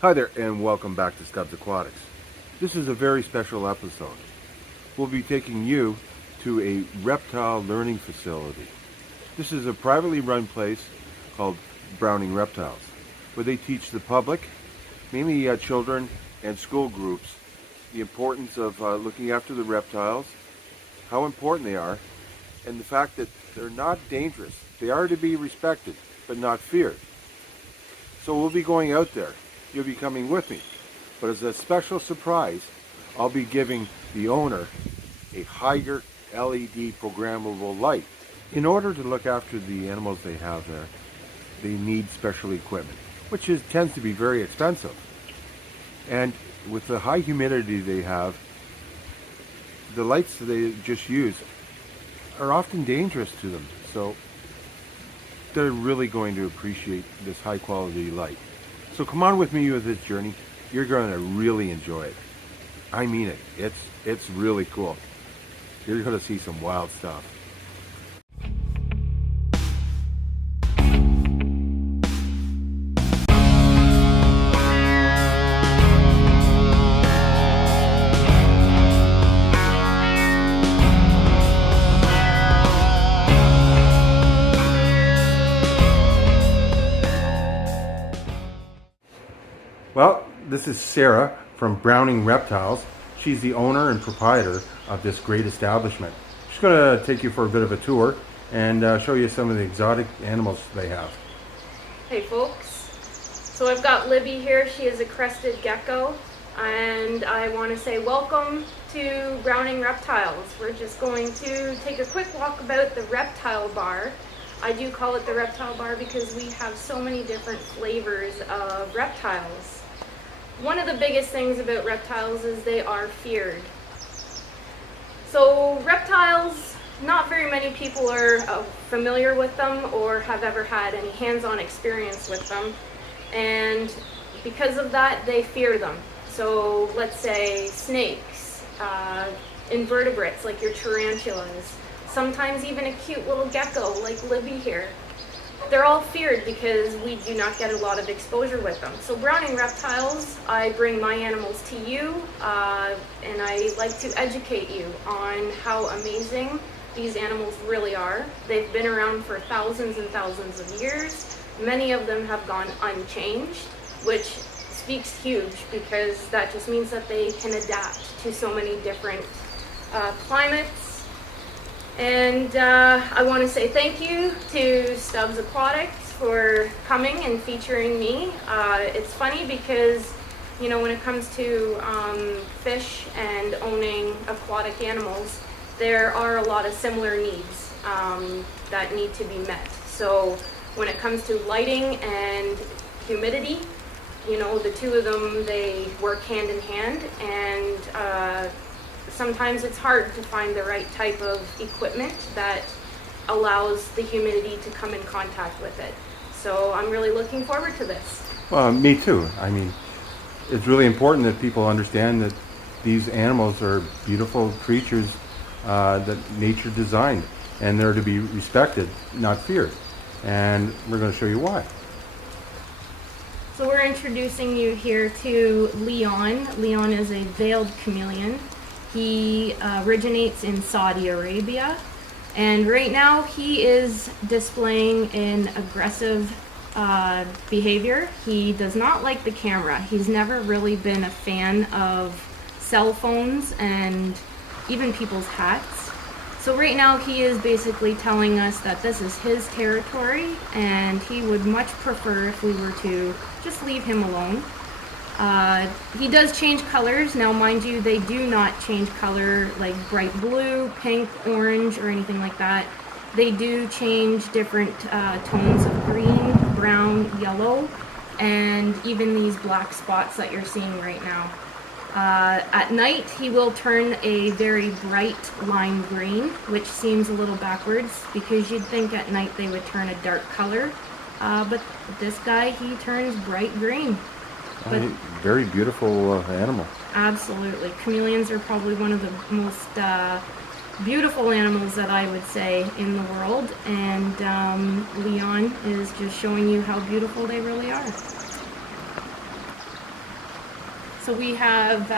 Hi there, and welcome back to Stubbs Aquatics. This is a very special episode. We'll be taking you to a reptile learning facility. This is a privately run place called Browning Reptiles, where they teach the public, mainly children and school groups, the importance of looking after the reptiles, how important they are, and the fact that they're not dangerous. They are to be respected, but not feared. So we'll be going out there. You'll be coming with me. But as a special surprise, I'll be giving the owner a Hygger LED programmable light. In order to look after the animals they have there, they need special equipment, which tends to be very expensive. And with the high humidity they have, the lights they just use are often dangerous to them. So they're really going to appreciate this high quality light. So come on with me with this journey. You're going to really enjoy it. I mean it. It's really cool. You're going to see some wild stuff. Well, this is Sarah from Browning Reptiles. She's the owner and proprietor of this great establishment. She's going to take you for a bit of a tour and show you some of the exotic animals they have. Hey folks, so I've got Libby here. She is a crested gecko, and I want to say welcome to Browning Reptiles. We're just going to take a quick walk about the reptile bar. I do call it the reptile bar because we have so many different flavors of reptiles. One of the biggest things about reptiles is they are feared. So reptiles, not very many people are familiar with them or have ever had any hands-on experience with them. And because of that, they fear them. So let's say snakes, invertebrates like your tarantulas, sometimes even a cute little gecko like Libby here. They're all feared because we do not get a lot of exposure with them. So Browning Reptiles, I bring my animals to you, and I like to educate you on how amazing these animals really are. They've been around for thousands and thousands of years. Many of them have gone unchanged, which speaks huge because that just means that they can adapt to so many different climates. And I want to say thank you to Stubbs Aquatics for coming and featuring me. It's funny because, you know, when it comes to fish and owning aquatic animals, there are a lot of similar needs that need to be met. So when it comes to lighting and humidity, you know, the two of them, they work hand in hand, and sometimes it's hard to find the right type of equipment that allows the humidity to come in contact with it. So I'm really looking forward to this. Well, me too. I mean, it's really important that people understand that these animals are beautiful creatures that nature designed, and they're to be respected, not feared. And we're going to show you why. So we're introducing you here to Leon. Leon is a veiled chameleon. He originates in Saudi Arabia, and right now he is displaying an aggressive behavior. He does not like the camera. He's never really been a fan of cell phones and even people's hats. So right now he is basically telling us that this is his territory, and he would much prefer if we were to just leave him alone. He does change colors. Now, mind you, they do not change color like bright blue, pink, orange, or anything like that. They do change different tones of green, brown, yellow, and even these black spots that you're seeing right now. At night, he will turn a very bright lime green, which seems a little backwards because you'd think at night they would turn a dark color. But this guy, he turns bright green. But very beautiful animal. Absolutely. Chameleons are probably one of the most beautiful animals that I would say in the world, and Leon is just showing you how beautiful they really are. So we have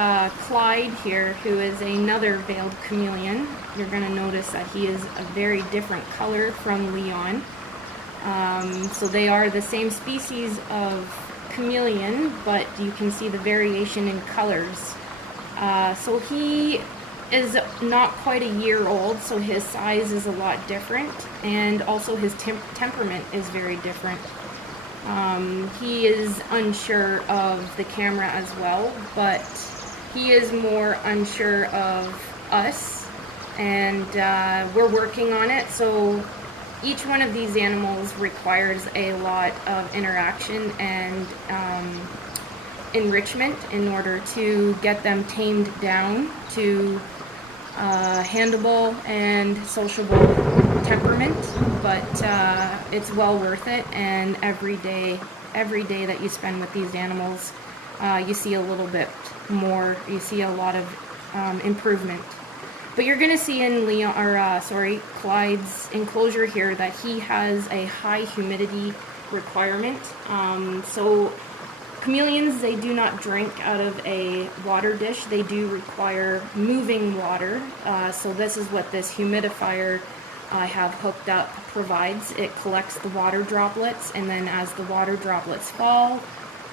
Clyde here, who is another veiled chameleon. You're going to notice that he is a very different color from Leon. So they are the same species of chameleon, but you can see the variation in colors. So he is not quite a year old, so his size is a lot different, and also his temperament is very different. He is unsure of the camera as well, but he is more unsure of us, and we're working on it. So each one of these animals requires a lot of interaction and enrichment in order to get them tamed down to handleable and sociable temperament, but it's well worth it, and every day that you spend with these animals, you see a little bit more, you see a lot of improvement. But you're going to see in Clyde's enclosure here that he has a high humidity requirement. So chameleons, they do not drink out of a water dish. They do require moving water. So this is what this humidifier I have hooked up provides. It collects the water droplets, and then as the water droplets fall,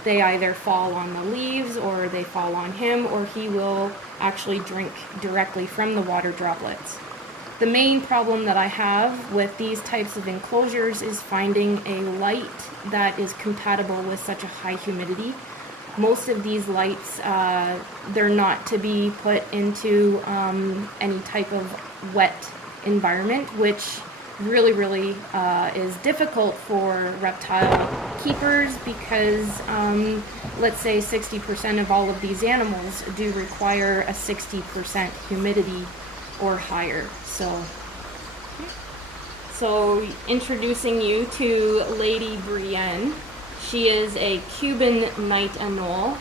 they either fall on the leaves or they fall on him, or he will actually drink directly from the water droplets. The main problem that I have with these types of enclosures is finding a light that is compatible with such a high humidity. Most of these lights, they're not to be put into any type of wet environment, which really is difficult for reptile keepers, because let's say 60% of all of these animals do require a 60% humidity or higher. So introducing you to Lady Brienne. She is a Cuban night anole.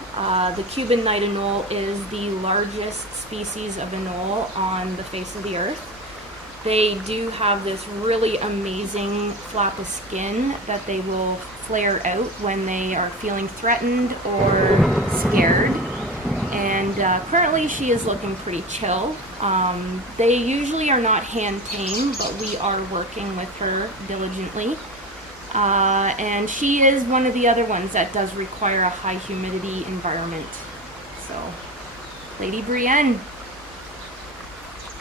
The Cuban night anole is the largest species of anole on the face of the earth. They do have this really amazing flap of skin that they will flare out when they are feeling threatened or scared. And currently she is looking pretty chill. They usually are not hand tamed, but we are working with her diligently. And she is one of the other ones that does require a high humidity environment. So, Lady Brienne.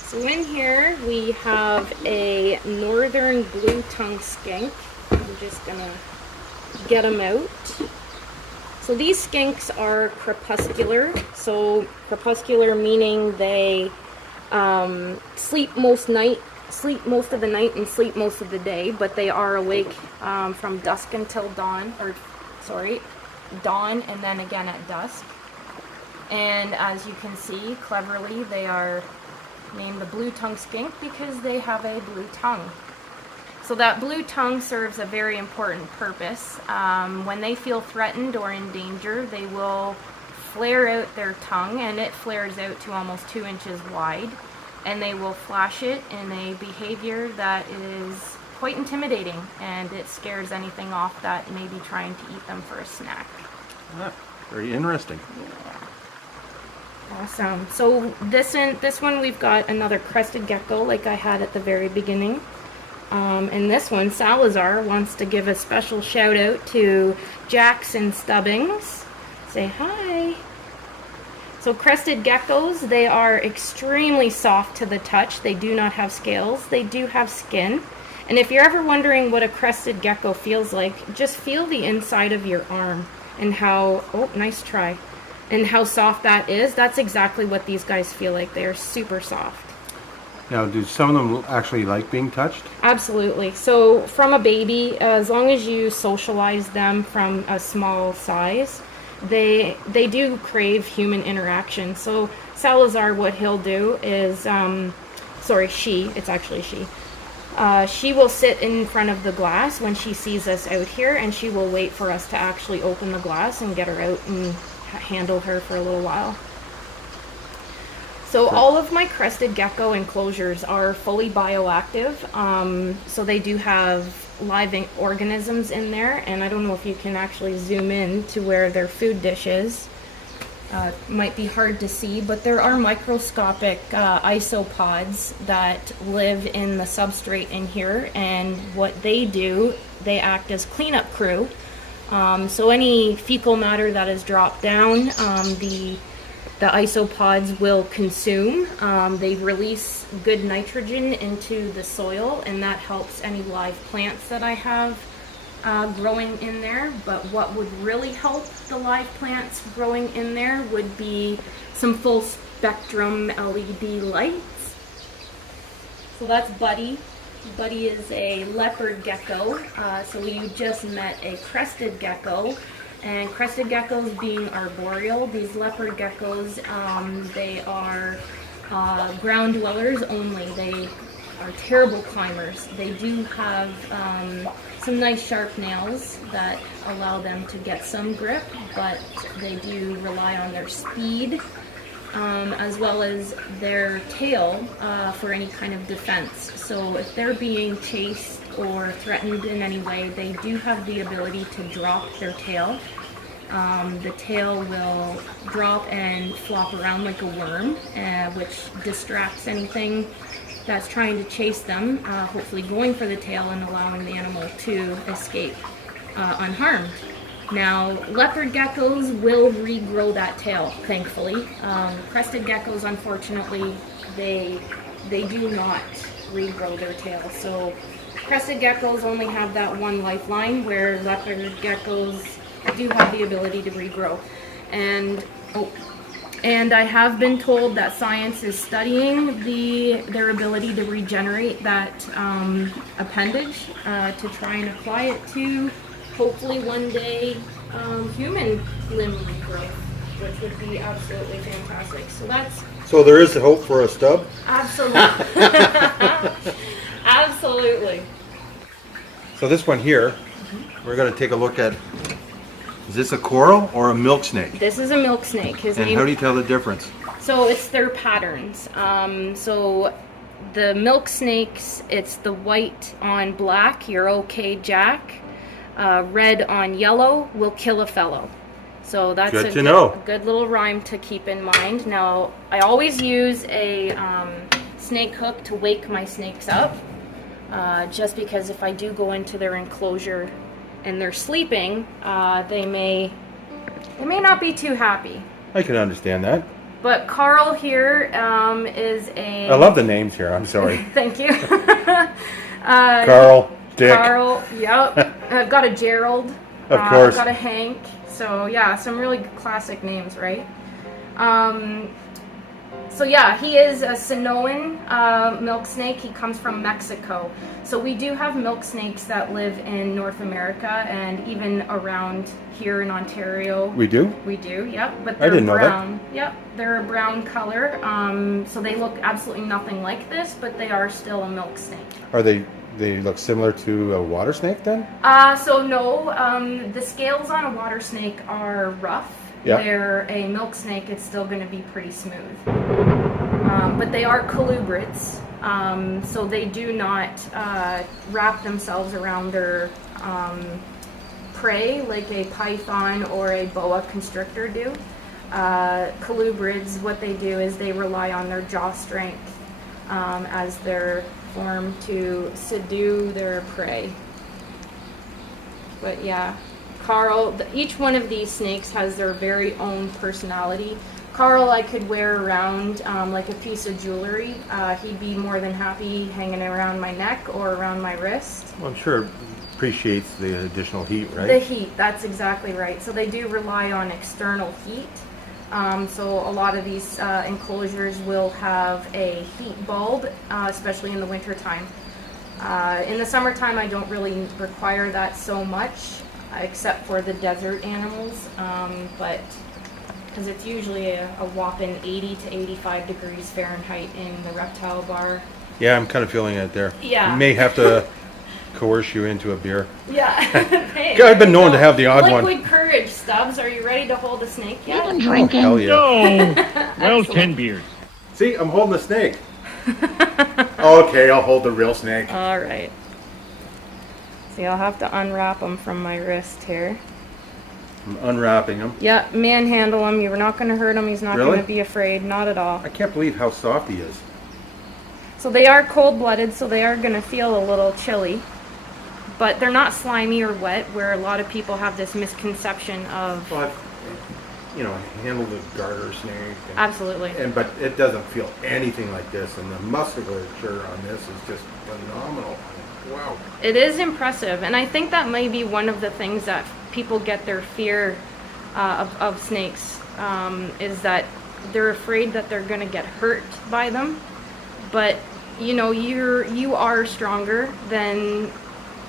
So in here we have a northern blue-tongued skink. I'm just gonna get them out. So these skinks are crepuscular. So crepuscular meaning they sleep most of the night and sleep most of the day, but they are awake from dusk until dawn, dawn and then again at dusk. And as you can see, cleverly, they are named the blue-tongued skink because they have a blue tongue. So that blue tongue serves a very important purpose. When they feel threatened or in danger, they will flare out their tongue, and it flares out to almost 2 inches wide, and they will flash it in a behavior that is quite intimidating, and it scares anything off that may be trying to eat them for a snack. Ah, very interesting. Yeah. Awesome. So this one we've got another crested gecko like I had at the very beginning. And this one, Salazar wants to give a special shout out to Jackson Stubbings. Say hi. So crested geckos, they are extremely soft to the touch. They do not have scales. They do have skin. And if you're ever wondering what a crested gecko feels like, just feel the inside of your arm and how, oh, nice try, and how soft that is. That's exactly what these guys feel like. They are super soft. Now, do some of them actually like being touched? Absolutely. So from a baby, as long as you socialize them from a small size, they do crave human interaction. So Salazar, what he'll do is, it's actually she. She will sit in front of the glass when she sees us out here, and she will wait for us to actually open the glass and get her out and handle her for a little while. So all of my crested gecko enclosures are fully bioactive. So they do have live organisms in there, and I don't know if you can actually zoom in to where their food dish is. might be hard to see, but there are microscopic isopods that live in the substrate in here, and what they do, they act as cleanup crew. So any fecal matter that is dropped down, the isopods will consume. They release good nitrogen into the soil, and that helps any live plants that I have growing in there. But what would really help the live plants growing in there would be some full spectrum LED lights. So that's Buddy. Buddy is a leopard gecko. So you just met a crested gecko. And crested geckos being arboreal, these leopard geckos, they are ground dwellers only. They are terrible climbers. They do have some nice sharp nails that allow them to get some grip, but they do rely on their speed as well as their tail for any kind of defense. So if they're being chased or threatened in any way, they do have the ability to drop their tail. The tail will drop and flop around like a worm, which distracts anything that's trying to chase them, hopefully going for the tail and allowing the animal to escape unharmed. Now, leopard geckos will regrow that tail, thankfully. Crested geckos, unfortunately, they do not regrow their tail. So crested geckos only have that one lifeline, where leopard geckos do have the ability to regrow. And I have been told that science is studying their ability to regenerate that appendage to try and apply it to hopefully one day human limb regrowth, which would be absolutely fantastic. So there is hope for a stub? Absolutely. Absolutely. So this one here, we're going to take a look at. Is this a coral or a milk snake? This is a milk snake. And how do you tell the difference? So it's their patterns. So the milk snakes, it's the white on black, you're okay, Jack. Red on yellow will kill a fellow. So that's a good little rhyme to keep in mind. Now, I always use a snake hook to wake my snakes up, just because if I do go into their enclosure and they're sleeping, they may not be too happy. I can understand that. But Carl here is a... I love the names here, I'm sorry. Thank you. Carl, Dick. Carl, yep. I've got a Gerald. Of course. I've got a Hank. So yeah, some really classic names, right? So yeah, he is a Samoan milk snake. He comes from Mexico. So we do have milk snakes that live in North America and even around here in Ontario. We do? We do, yep. But they're brown. Yep, they're a brown color. So they look absolutely nothing like this, but they are still a milk snake. Are they look similar to a water snake then? So no, the scales on a water snake are rough. Yep. Where a milk snake, it's still going to be pretty smooth. But they are colubrids, so they do not wrap themselves around their prey like a python or a boa constrictor do. Colubrids, what they do is they rely on their jaw strength as their form to subdue their prey. But yeah. Carl, each one of these snakes has their very own personality. Carl I could wear around like a piece of jewelry. He'd be more than happy hanging around my neck or around my wrist. Well, I'm sure it appreciates the additional heat, right? The heat, that's exactly right. So they do rely on external heat. So a lot of these enclosures will have a heat bulb, especially in the wintertime. In the summertime I don't really require that so much, except for the desert animals, but because it's usually a whopping 80 to 85 degrees Fahrenheit in the reptile bar. Yeah, I'm kind of feeling it there. Yeah. We may have to coerce you into a beer. Yeah. Hey, I've been known to have the odd one. Liquid courage, Stubbs. Are you ready to hold a snake yet? I'm drinking. Oh, hell yeah. No. Well, 10 beers. See, I'm holding a snake. Okay, I'll hold the real snake. All right. See, I'll have to unwrap them from my wrist here. I'm unwrapping him. Yeah, manhandle him. You're not going to hurt him. He's not Really? going to be afraid. Not at all. I can't believe how soft he is. So they are cold-blooded, so they are going to feel a little chilly. But they're not slimy or wet, where a lot of people have this misconception of... Well, you know, handle the garter snake. Absolutely. But it doesn't feel anything like this, and the musculature on this is just phenomenal. Wow. It is impressive, and I think that may be one of the things that people get their fear of snakes, is that they're afraid that they're going to get hurt by them. But you know, you are stronger than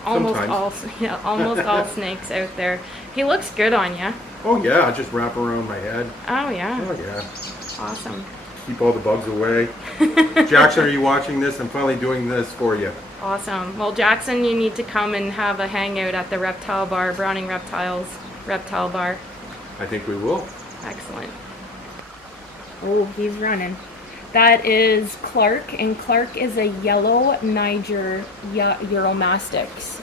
almost all snakes out there. He looks good on you. Oh yeah, just wrap around my head. Oh yeah. Oh yeah. Awesome. Keep all the bugs away. Jackson, are you watching this? I'm finally doing this for you. Awesome. Well, Jackson, you need to come and have a hangout at the Reptile Bar, Browning Reptiles Reptile Bar. I think we will. Excellent. Oh, he's running. That is Clark, and Clark is a yellow Niger Uromastyx.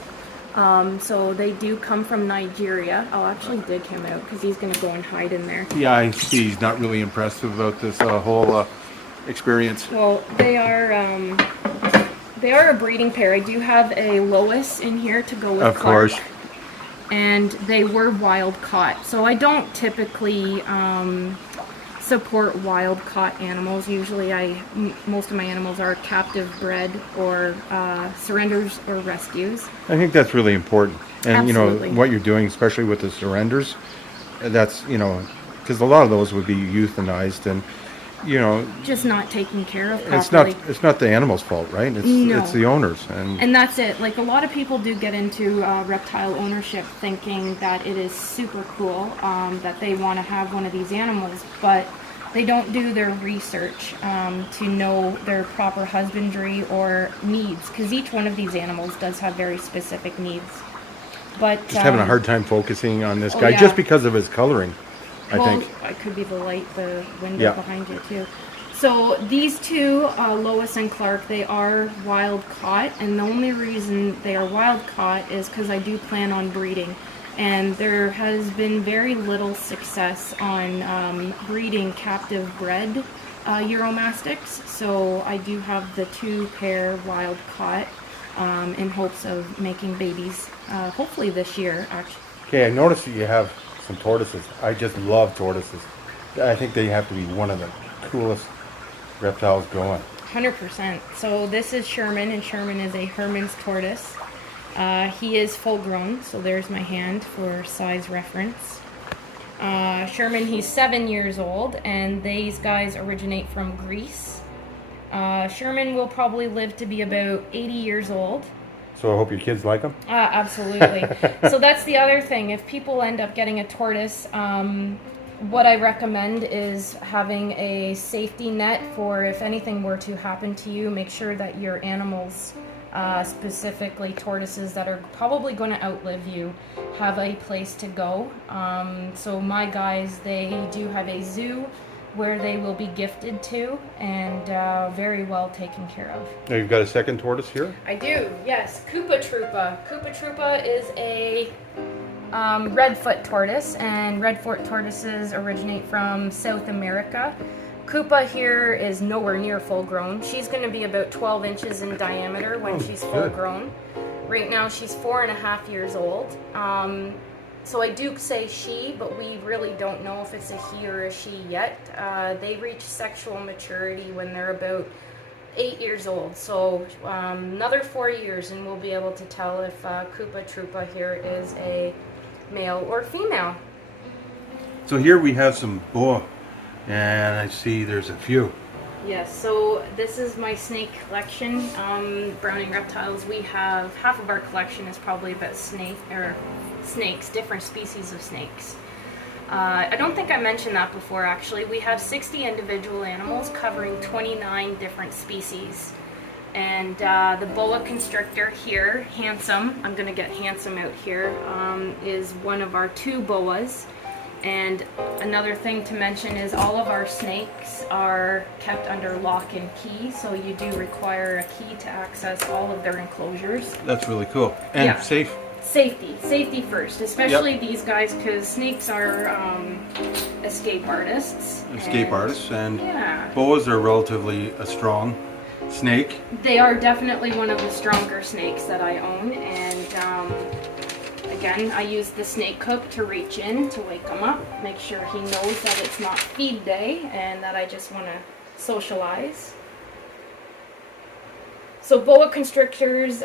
So they do come from Nigeria. I'll actually dig him out because he's going to go and hide in there. Yeah, I see he's not really impressed about this whole experience. Well, they are a breeding pair. I do have a Lois in here to go with Of Clark. course. And they were wild caught. So I don't typically support wild caught animals. Usually most of my animals are captive bred or surrenders or rescues. I think that's really important. And Absolutely. you know, what you're doing, especially with the surrenders, that's, you know, because a lot of those would be euthanized and, you know, just not taken care of properly. It's not the animal's fault, right? It's the owners. And that's it. Like, a lot of people do get into reptile ownership thinking that it is super cool, that they want to have one of these animals, but they don't do their research to know their proper husbandry or needs, because each one of these animals does have very specific needs. But just having a hard time focusing on this guy yeah. just because of his coloring. I think. It could be the light, the window behind you too. So these two, Lois and Clark, they are wild caught, and the only reason they are wild caught is because I do plan on breeding. And there has been very little success on breeding captive bred Uromastyx, so I do have the two pair wild caught in hopes of making babies, hopefully this year, actually. Okay, I noticed that you have some tortoises. I just love tortoises. I think they have to be one of the coolest reptiles going. 100%. So this is Sherman, and Sherman is a Herman's tortoise. He is full grown, so there's my hand for size reference. Sherman, he's 7 years old, and these guys originate from Greece. Sherman will probably live to be about 80 years old. So I hope your kids like them? Absolutely. So that's the other thing. If people end up getting a tortoise, what I recommend is having a safety net for if anything were to happen to you. Make sure that your animals, specifically tortoises that are probably going to outlive you, have a place to go. So my guys, they do have a zoo where they will be gifted to and very well taken care of. Now you've got a second tortoise here? I do, yes. Koopa Troopa. Koopa Troopa is a redfoot tortoise, and redfoot tortoises originate from South America. Koopa here is nowhere near full grown. She's going to be about 12 inches in diameter when she's full grown. Right now she's 4.5 years old. So I do say she, but we really don't know if it's a he or a she yet. They reach sexual maturity when they're about 8 years old. So another 4 years and we'll be able to tell if Koopa Troopa here is a male or female. So here we have some boa, and I see there's a few. Yes, so this is my snake collection. Browning Reptiles, we have half of our collection is probably about snakes, different species of snakes. I don't think I mentioned that before actually. We have 60 individual animals covering 29 different species. And the boa constrictor here, Handsome, I'm going to get Handsome out here, is one of our 2 boas. And another thing to mention is all of our snakes are kept under lock and key, so you do require a key to access all of their enclosures. That's really cool. And safe. Safety first, especially these guys, because snakes are escape artists. And yeah, boas are relatively a strong snake. they are definitely one of the stronger snakes that I own, and again, I use the snake hook to reach in to wake him up, make sure he knows that it's not feed day and that I just want to socialize. So boa constrictors,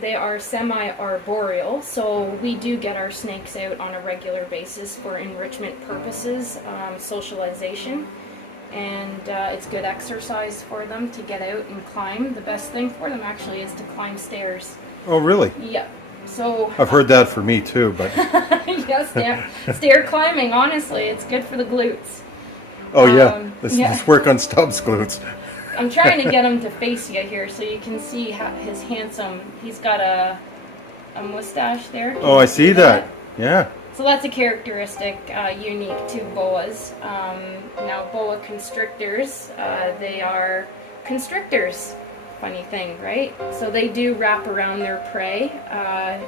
they are semi-arboreal, so we do get our snakes out on a regular basis for enrichment purposes, socialization, and it's good exercise for them to get out and climb. The best thing for them actually is to climb stairs. Oh, really? Yep. So I've heard that for me too, but yes, stair climbing, honestly, it's good for the glutes. oh yeah, let's work on Stubbs' glutes. I'm trying to get him to face you here so you can see his handsome, he's got a mustache there. Oh, I see that. Yeah. So that's a characteristic unique to boas. Now boa constrictors, they are constrictors. Funny thing, right? So they do wrap around their prey,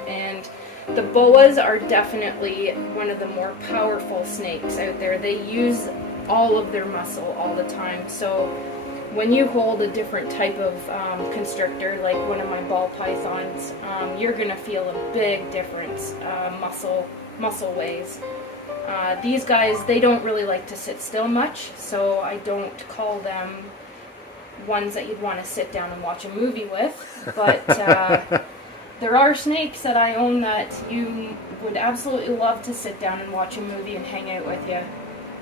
and the boas are definitely one of the more powerful snakes out there. They use all of their muscle all the time. So when you hold a different type of constrictor, like one of my ball pythons, you're going to feel a big difference muscle ways. These guys, they don't really like to sit still much, so I don't call them ones that you'd want to sit down and watch a movie with, but there are snakes that I own that you would absolutely love to sit down and watch a movie and hang out with you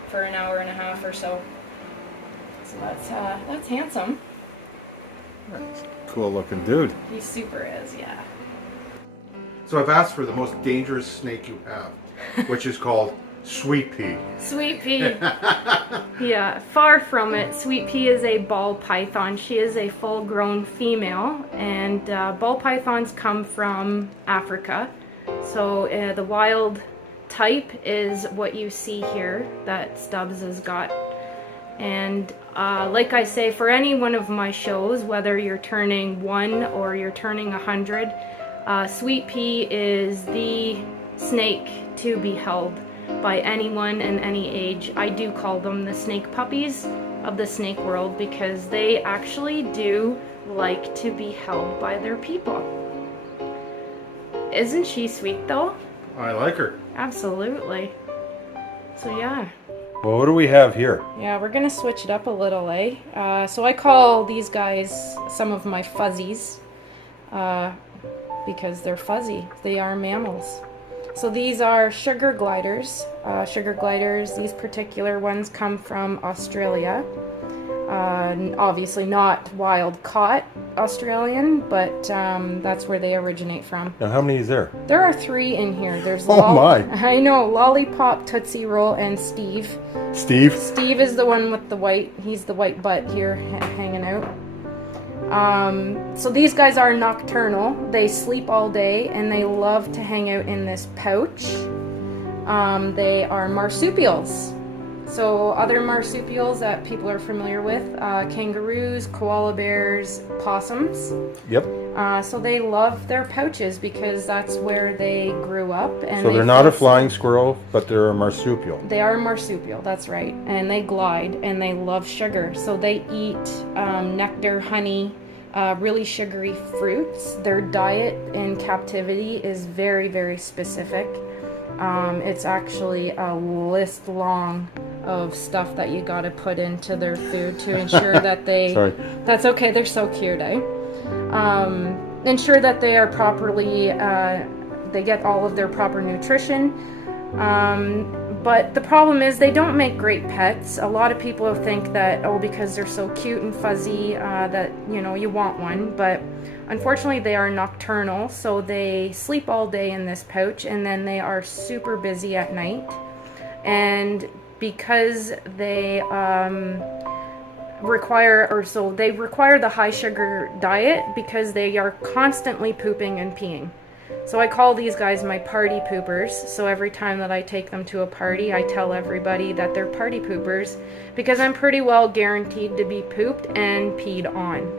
for an hour and a half or so. So that's handsome. That's a cool looking dude. He super is, yeah. So I've asked for the most dangerous snake you have, which is called Sweet Pea. Sweet Pea. Yeah, far from it. Sweet Pea is a ball python. She is a full-grown female, and ball pythons come from Africa. So the wild type is what you see here that Stubbs has got. And like I say, for any one of my shows, whether you're turning 1 or you're turning 100, Sweet Pea is the snake to be held by anyone in any age. I do call them the snake puppies of the snake world because they actually do like to be held by their people. Isn't she sweet though? I like her. Absolutely. So yeah. Well, what do we have here? Yeah, we're gonna switch it up a little, eh? So I call these guys some of my fuzzies because they're fuzzy. They are mammals. So these are sugar gliders. These particular ones come from Australia. Obviously not wild caught Australian, but that's where they originate from. Now, how many is there? There are 3 in here. There's my! I know, Lollipop, Tootsie Roll, and Steve. Steve? Steve is the one with the white. He's the white butt here hanging out. So these guys are nocturnal. They sleep all day and they love to hang out in this pouch. They are marsupials. So other marsupials that people are familiar with, kangaroos, koala bears, possums. Yep. So they love their pouches because that's where they grew up. And so they're not a flying squirrel, but they're a marsupial. They are a marsupial, that's right. And they glide and they love sugar. So they eat nectar, honey, really sugary fruits. Their diet in captivity is very, very specific. It's actually a list long of stuff that you gotta put into their food to ensure that they... Sorry. That's okay, they're so cute, eh? Ensure that they are properly, they get all of their proper nutrition. But the problem is they don't make great pets. A lot of people think that, oh, because they're so cute and fuzzy, that, you know, you want one. But unfortunately, they are nocturnal, so they sleep all day in this pouch, and then they are super busy at night. And because they require the high sugar diet because they are constantly pooping and peeing. So I call these guys my party poopers. So every time that I take them to a party, I tell everybody that they're party poopers because I'm pretty well guaranteed to be pooped and peed on.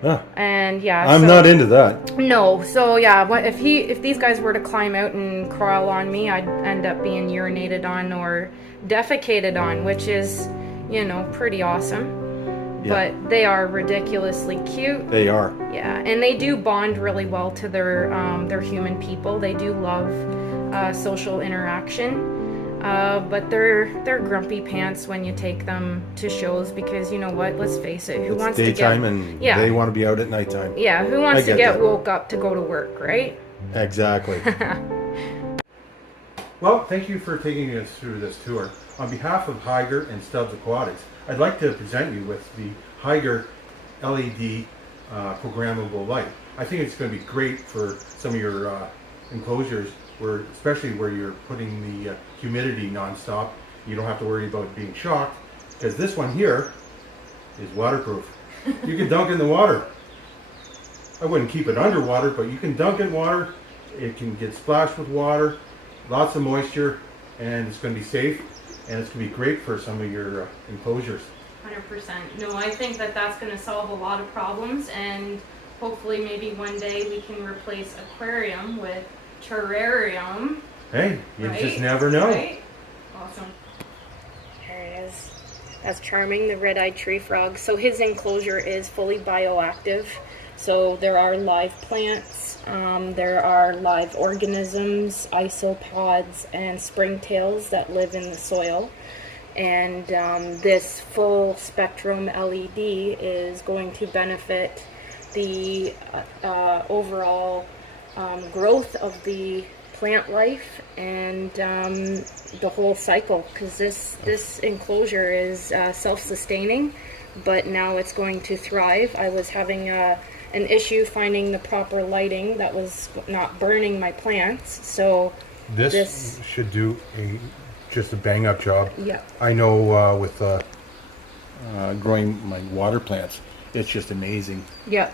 Huh. And yeah, I'm not into that. No, so yeah, if these guys were to climb out and crawl on me, I'd end up being urinated on or defecated on, which is, you know, pretty awesome. Yeah. But they are ridiculously cute. They are. Yeah, and they do bond really well to their human people. They do love social interaction. But they're grumpy pants when you take them to shows because you know what? Let's face it. Who It's wants daytime to and yeah. they want to be out at nighttime. Yeah, who wants to get that. woke up to go to work, right? Exactly. Well, thank you for taking us through this tour. On behalf of Hygger and Stubbs Aquatics, I'd like to present you with the Hygger LED programmable light. I think it's going to be great for some of your enclosures, especially where you're putting the humidity nonstop. You don't have to worry about being shocked, because this one here is waterproof. You can dunk in the water. I wouldn't keep it underwater, but you can dunk in water. It can get splashed with water, lots of moisture, and it's going to be safe, and it's going to be great for some of your enclosures. 100%. No, I think that's going to solve a lot of problems, and hopefully maybe one day we can replace aquarium with terrarium. Hey, you right? just never know. Right? Awesome. There he is. That's Charming, the red-eyed tree frog. So his enclosure is fully bioactive. So there are live plants, there are live organisms, isopods, and springtails that live in the soil. And this full spectrum LED is going to benefit the overall growth of the plant life and the whole cycle, because this enclosure is self-sustaining, but now it's going to thrive. I was having an issue finding the proper lighting that was not burning my plants, so this should do just a bang-up job. Yeah. I know with growing my water plants, it's just amazing. Yeah.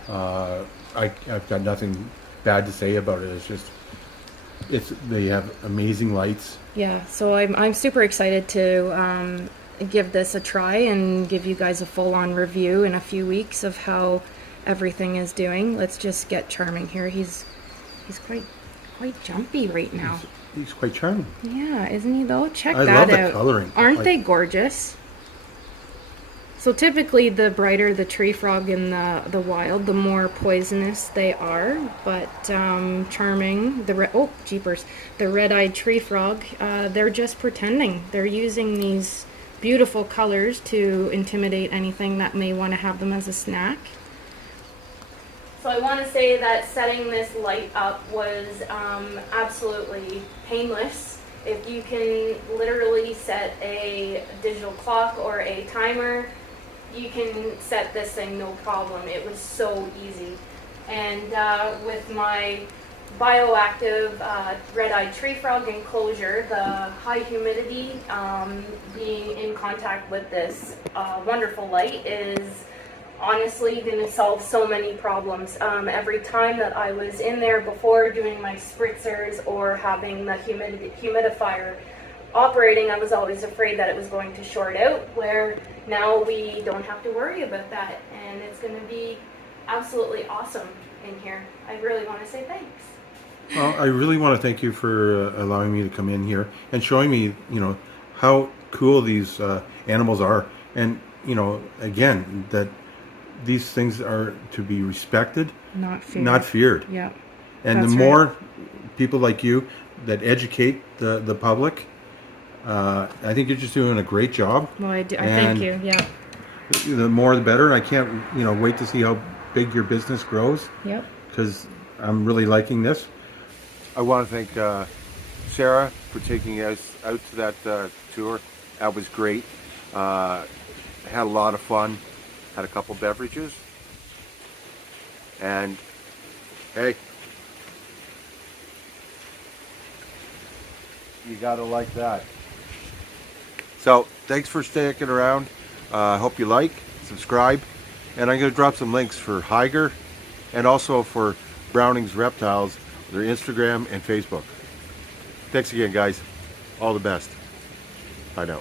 I've got nothing bad to say about it. They have amazing lights. Yeah, so I'm super excited to give this a try and give you guys a full-on review in a few weeks of how everything is doing. Let's just get Charming here. He's quite jumpy right now. He's quite charming. Yeah, isn't he though? Check I that love out. the coloring. Aren't they gorgeous? So typically the brighter the tree frog in the wild, the more poisonous they are. But Charming, the red-eyed tree frog, they're just pretending. They're using these beautiful colors to intimidate anything that may want to have them as a snack. So I want to say that setting this light up was absolutely painless. If you can literally set a digital clock or a timer, you can set this thing no problem. It was so easy. And with my bioactive red-eyed tree frog enclosure, the high humidity being in contact with this wonderful light is honestly going to solve so many problems. Every time that I was in there before doing my spritzers or having the humidifier operating, I was always afraid that it was going to short out, where now we don't have to worry about that, and it's going to be absolutely awesome in here. I really want to say thanks. Well, I really want to thank you for allowing me to come in here and showing me, how cool these animals are, and again, that these things are to be respected, not feared. Yeah. And the more people like you that educate the public, I think you're just doing a great job. Well, I thank you. Yeah. The more the better, and I can't wait to see how big your business grows. Yep. Because I'm really liking this. I want to thank Sarah for taking us out to that tour. That was great. Had a lot of fun. Had a couple beverages. And hey, you gotta like that. So thanks for sticking around. I hope you like, subscribe, and I'm going to drop some links for Hygger and also for Browning's Reptiles, their Instagram and Facebook. Thanks again, guys. All the best. Bye now.